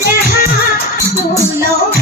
Yeah, oh no.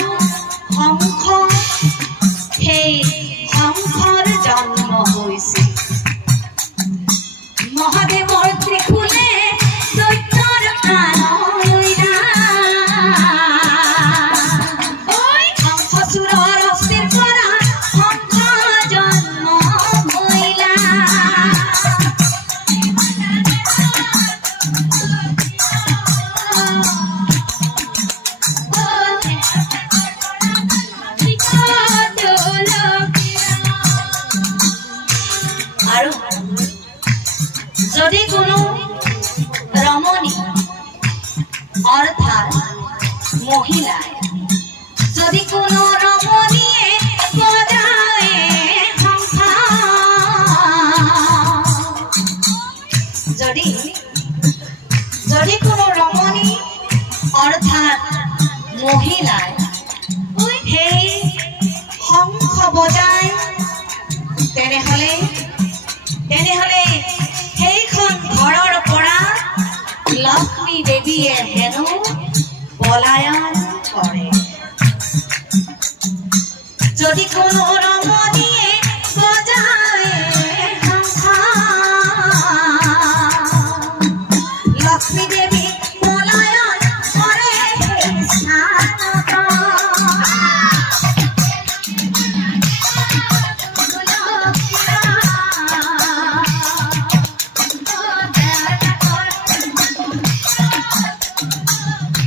রমণী অর্থাৎ মহিলায় যদি কোনো রমণী যদি যদি কোনো রমণী অর্থাৎ মহিলায় হেন হেনো পলায়ন করে। যদি কোনো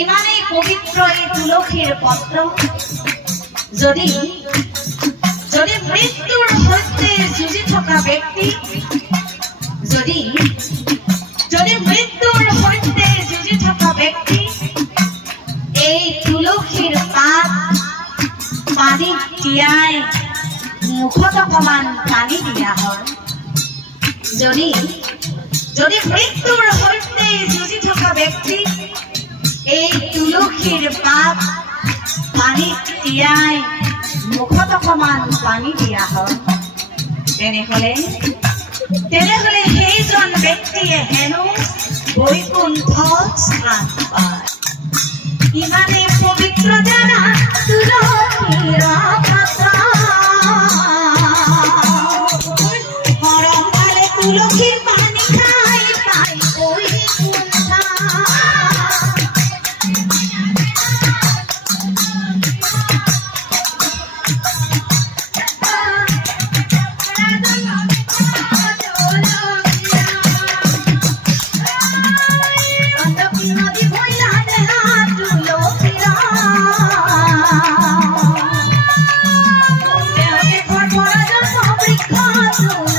ইমানেই পবিত্ৰ এই তুলসীৰ পত্ৰ যদি যদি মৃত্যুৰ সৈতে যুঁজি থকা ব্যক্তি, যদি যদি মৃত্যুৰ সৈতে যুঁজি থকা ব্যক্তি এই তুলসীৰ পাত পানীত তিয়াই মুখত অকমান পানী দিয়া হয়। যদি যদি মৃত্যুৰ সৈতে যুঁজি থকা ব্যক্তি এই তুলসীৰ পাত পানীত তিয়াই মুখত অকণমান পানী দিয়া হয়। তেনেহ'লে তেনেহ'লে সেইজন ব্যক্তিয়ে হেনো বৈকুণ্ঠ স্থান পায়। ইমানেই পবিত্ৰ জানা তুলসীৰ পাত্ৰ Thank you.